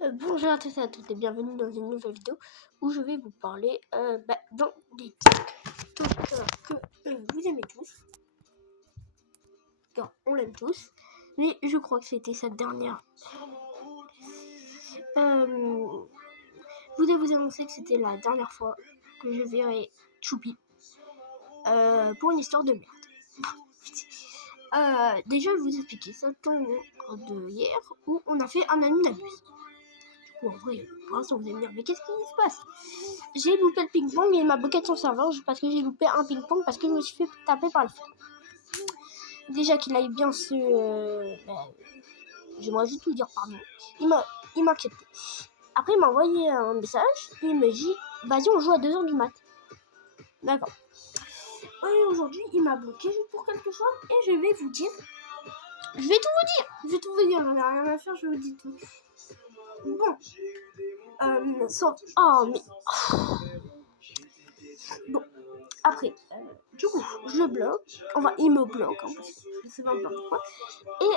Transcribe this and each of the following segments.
Bonjour à tous et à toutes et bienvenue dans une nouvelle vidéo où je vais vous parler dans des TikTok que vous aimez tous, car on l'aime tous, mais je crois que c'était sa dernière. Je voulais vous annoncer que c'était la dernière fois que je verrai Choupi pour une histoire de merde. Déjà, je vais vous expliquer ça tombe de hier où on a fait un ami d'abus. Bon, en vrai, pour l'instant, vous allez me dire, mais qu'est-ce qui se passe? J'ai loupé le ping-pong et il m'a bloqué de son serveur parce que j'ai loupé un ping-pong parce que je me suis fait taper par le fond. Déjà qu'il aille bien se... j'aimerais juste lui dire pardon. Il m'a accepté. Après, il m'a envoyé un message et il me dit, vas-y, on joue à 2h du mat. D'accord. Et aujourd'hui, il m'a bloqué juste pour quelque chose et je vais vous dire... Je vais tout vous dire, j'en ai rien à faire, je vous dis tout. Bon. Oh, mais... Bon, après, du coup, je le bloque. Enfin, il me bloque, hein, parce que je sais pas pourquoi. Et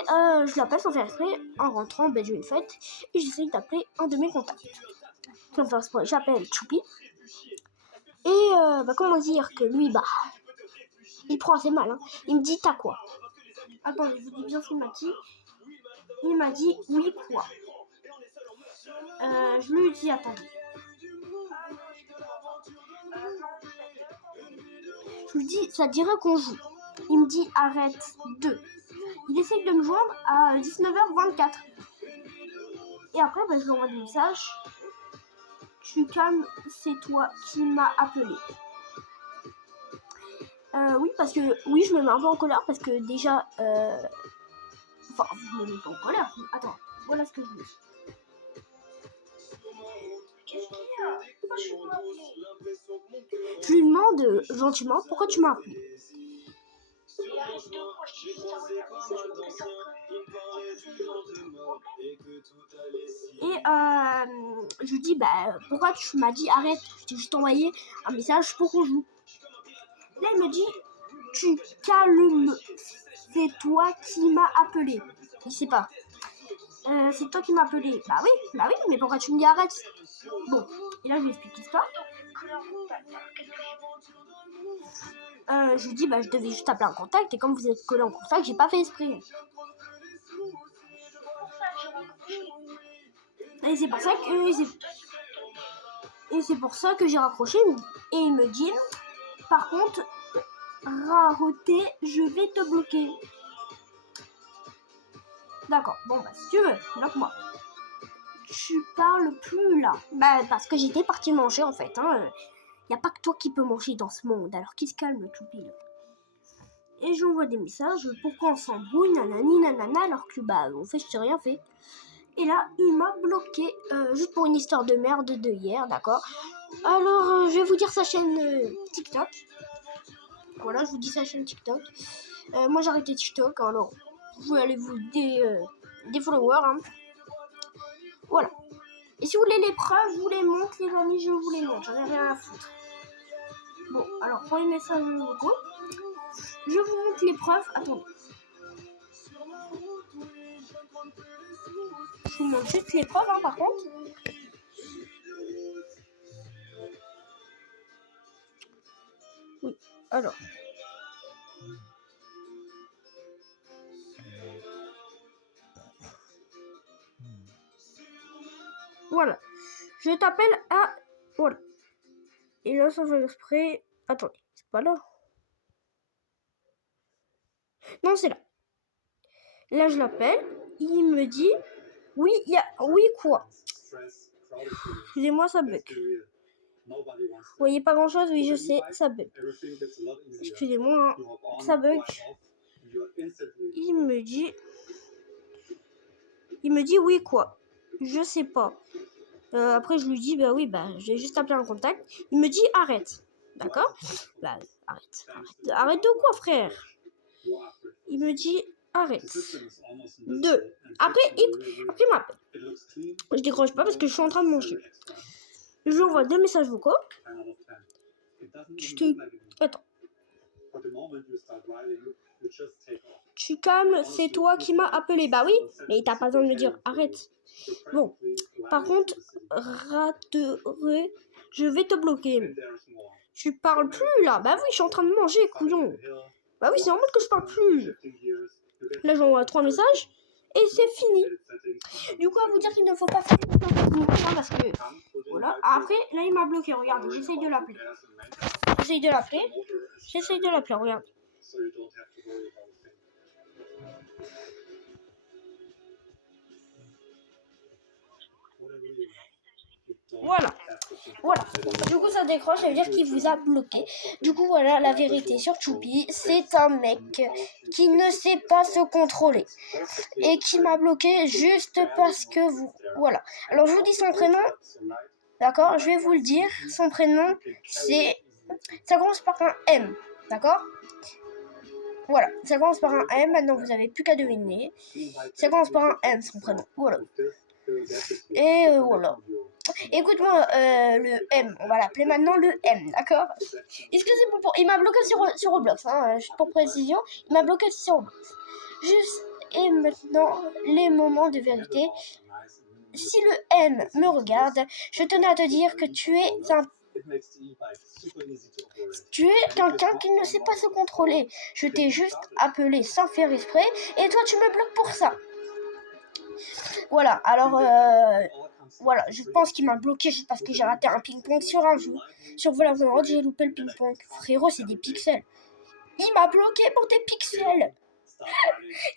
je l'appelle sans faire exprès. En rentrant, j'ai une fête. Et j'essaye d'appeler un de mes contacts. Sans faire exprès, j'appelle Choupi. Et comment dire que lui, il prend assez mal. Hein. Il me dit, t'as quoi? Attendez, je vous dis bien ce qu'il m'a dit. Il m'a dit, oui, quoi? Je lui dis, attendez. Je lui dis, ça dirait qu'on joue. Il me dit, arrête, 2. Il essaye de me joindre à 19h24. Et après, je lui envoie des messages. Tu calmes, c'est toi qui m'as appelé. Oui, parce que oui, je me mets un peu en colère parce que déjà, enfin, je me mets pas en colère. Attends, voilà ce que je veux. Je lui demande gentiment pourquoi tu m'as appelé. Et je lui dis pourquoi tu m'as dit arrête, je t'ai juste envoyé un message pour qu'on joue. Là il me dit tu calmes, c'est toi qui m'as appelé. Il sait pas. C'est toi qui m'as appelé. Bah oui, mais pourquoi tu me dis arrête? Bon, et là je lui explique l'histoire. Je lui dis je devais juste appeler un contact et comme vous êtes collé en contact, j'ai pas fait esprit. Et c'est pour ça que j'ai raccroché et il me dit par contre rareté, je vais te bloquer. D'accord, bon si tu veux, bloque-moi. Tu parles plus là. Parce que j'étais partie manger en fait. Y a pas que toi qui peux manger dans ce monde. Alors qu'il se calme, Choupi là. Et j'envoie des messages. Pourquoi on s'embrouille, nanani, nanana, alors que en fait je t'ai rien fait. Et là, il m'a bloqué juste pour une histoire de merde de hier, d'accord. Alors, je vais vous dire sa chaîne TikTok. Voilà, je vous dis sa chaîne TikTok. Moi, j'ai arrêté TikTok, alors vous pouvez aller vous des followers. Hein. Voilà. Et si vous voulez les preuves, je vous les montre, les amis, je vous les montre. J'en ai rien à foutre. Bon, alors, pour les messages vocaux, je vous montre les preuves. Attendez. Je vous montre juste les preuves, par contre. Oui, alors. Voilà. Je t'appelle à... Voilà. Et là, sans faire exprès... Attendez, c'est pas là. Non, c'est là. Là, je l'appelle. Il me dit... Oui, oui, quoi? Excusez-moi, ça bug. Vous voyez pas grand-chose? Oui, je sais, ça bug. Excusez-moi, ça bug. Il me dit oui, quoi? Je sais pas. Après, je lui dis, oui, j'ai juste appelé un contact. Il me dit, arrête. D'accord? Arrête. Arrête de quoi, frère? Il me dit, arrête. 2. Après, il m'appelle. Je décroche pas parce que je suis en train de manger. Je lui envoie 2 messages vocaux. Attends. Tu calmes, c'est toi qui m'as appelé. Bah oui, mais t'as pas besoin de me dire, arrête. Bon, Par contre, raterai, je vais te bloquer. Tu parles plus là. Bah oui, je suis en train de manger, couillon. Bah oui, c'est normal que je parle plus. Là, j'envoie 3 messages et c'est fini. Du coup, à vous dire qu'il ne faut pas faire parce que voilà. Après, là, il m'a bloqué. Regardez, j'essaye de l'appeler. Regarde. Voilà. Du coup, ça décroche, ça veut dire qu'il vous a bloqué. Du coup, voilà, la vérité sur Choupi, c'est un mec qui ne sait pas se contrôler et qui m'a bloqué juste parce que vous... Voilà. Alors, je vous dis son prénom. D'accord, je vais vous le dire. Son prénom, c'est... Ça commence par un M. D'accord? Voilà, ça commence par un M. Maintenant, vous n'avez plus qu'à deviner. Ça commence par un M, son prénom. Voilà. Et voilà. Écoute-moi, le M, on va l'appeler maintenant le M, d'accord? Est-ce que c'est bon pour... Il m'a bloqué sur Roblox, hein, juste pour précision. Il m'a bloqué sur Roblox. Juste, et maintenant, les moments de vérité. Si le M me regarde, je tenais à te dire que tu es quelqu'un qui ne sait pas se contrôler. Je t'ai juste appelé sans faire exprès, et toi tu me bloques pour ça. Voilà, alors... Voilà, je pense qu'il m'a bloqué juste parce que j'ai raté un ping-pong sur un jeu. Sur Valorant, j'ai loupé le ping-pong. Frérot, c'est des pixels. Il m'a bloqué pour des pixels.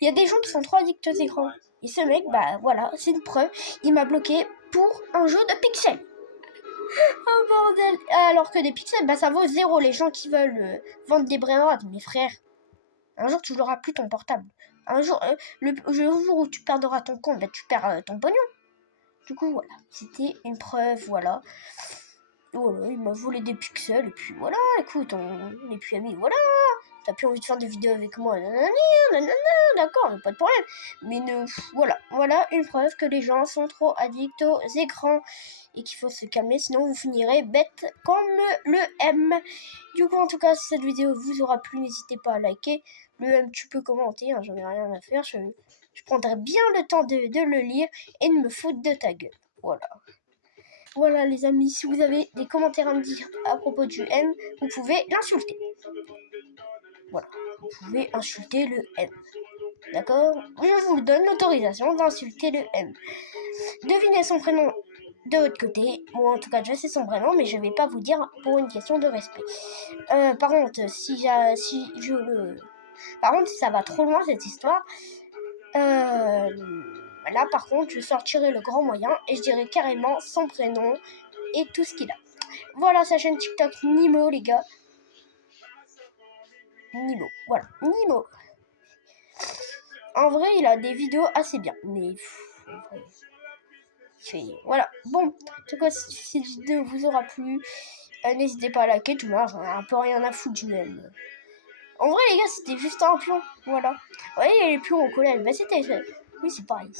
Il y a des gens qui sont trop addicts aux écrans. Et ce mec, bah voilà, c'est une preuve. Il m'a bloqué pour un jeu de pixels. Oh bordel. Alors que des pixels, bah ça vaut 0. Les gens qui veulent vendre des brainrods, mes frères. Un jour, tu n'auras plus ton portable. Un jour, le jour où tu perdras ton compte, bah tu perds ton pognon. Du coup, voilà, c'était une preuve, voilà. Voilà, il m'a volé des pixels, et puis voilà, écoute, on est plus amis, voilà. T'as plus envie de faire des vidéos avec moi, nanana, d'accord, pas de problème. Mais voilà une preuve que les gens sont trop addicts aux écrans et qu'il faut se calmer, sinon vous finirez bête comme le M. Du coup, en tout cas, si cette vidéo vous aura plu, n'hésitez pas à liker. Le M, tu peux commenter, hein, j'en ai rien à faire, je prendrai bien le temps de le lire et de me foutre de ta gueule. Voilà les amis, si vous avez des commentaires à me dire à propos du M, vous pouvez l'insulter. Voilà, vous pouvez insulter le M. D'accord? Je vous donne l'autorisation d'insulter le M. Devinez son prénom de votre côté. Moi, en tout cas, je sais son prénom, mais je ne vais pas vous dire pour une question de respect. Par contre, Par contre, si ça va trop loin cette histoire, là, par contre, je sortirai le grand moyen et je dirai carrément son prénom et tout ce qu'il a. Voilà sa chaîne TikTok Nimo, les gars. Nimo, voilà, Nimo. En vrai, il a des vidéos assez bien, mais... Voilà, bon, en tout cas, si cette vidéo vous aura plu, n'hésitez pas à liker, tout le monde j'en ai un peu rien à foutre du même. En vrai, les gars, c'était juste un pion, voilà. Ouais, il y a les pions au collège, bah c'était... Oui, c'est pareil,